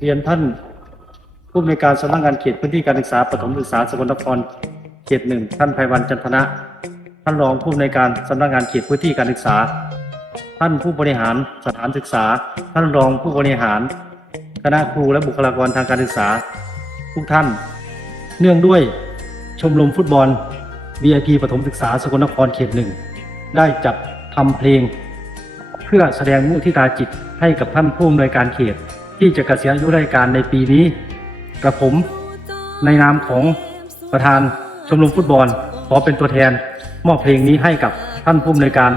เรียนท่านผู้อำนวยการสำนักงานเขตพื้นที่การศึกษาปฐมศึกษาสกลนครเขตหนึ่งท่านไพวันจันทนะ ท่านรองผู้อำนวยการสำนักงานเขตพื้นที่การศึกษา ท่านผู้บริหารสถานศึกษา ท่านรองผู้บริหาร คณะครูและบุคลากรทางการศึกษา ทุกท่าน เนื่องด้วยชมรมฟุตบอล VIP ปฐมศึกษาสกลนครเขตหนึ่งได้จัดทำเพลง เพื่อแสดงมุทิตาจิตให้กับท่านผู้อำนวยการเขต ที่จะเกษียณอายุราชการในปีนี้กระผมในนามของประธานชมรมฟุตบอล ขอเป็นตัวแทนมอบเพลงนี้ให้กับท่านผู้อำนวยการ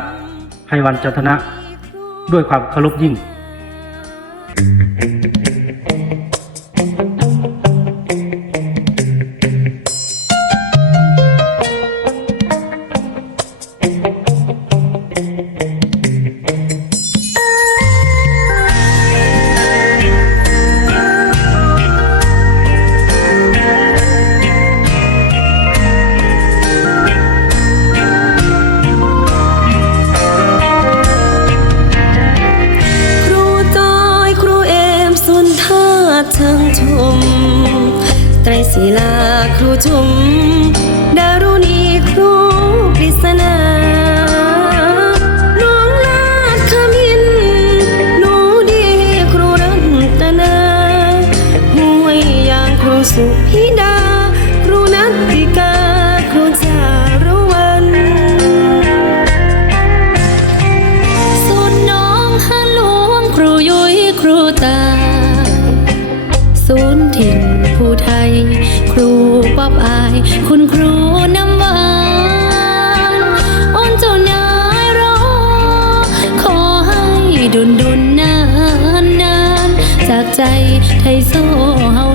ไพวันจันทนะ ด้วยความเคารพยิ่ง ศิลาครูชุมดารุณีครูปริศนา คุณครูน้ำหวานอ้อนเจ้านายรอ ขอให้ดุนดุนนานนานจากใจไทยโซเฮา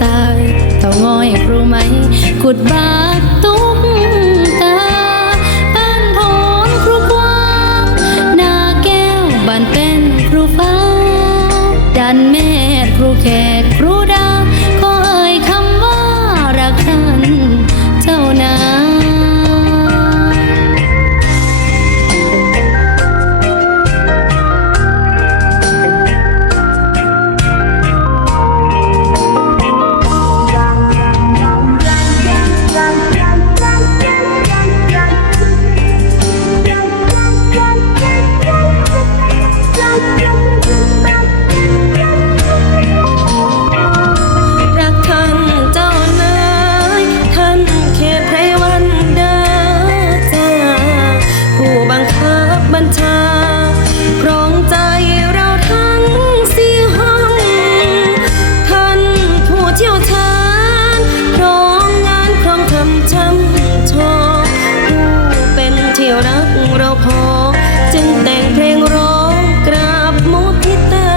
สายเต่างอยรู้ไหมกุดบาก รักเราพอ จึงแต่งเพลงร้องกราบมุทิตา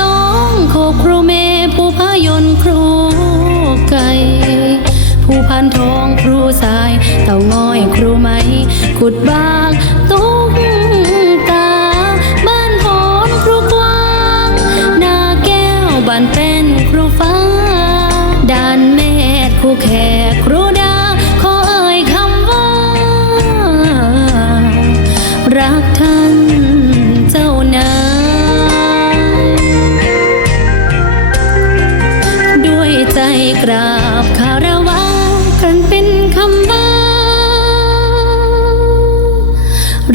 ต้องโคครูเมผู้พายนต์ครูไก่ ผู้พันทองครูสาย เต่างอยครูไหมกุดบางตุ๊กตา บ้านพนครูกวางนาแก้วบ้านเป็นครูฟ้าด่านแม่ครูแข กราบคารวะกันเป็นคำบ้า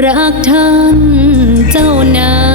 รักท่านเจ้านาย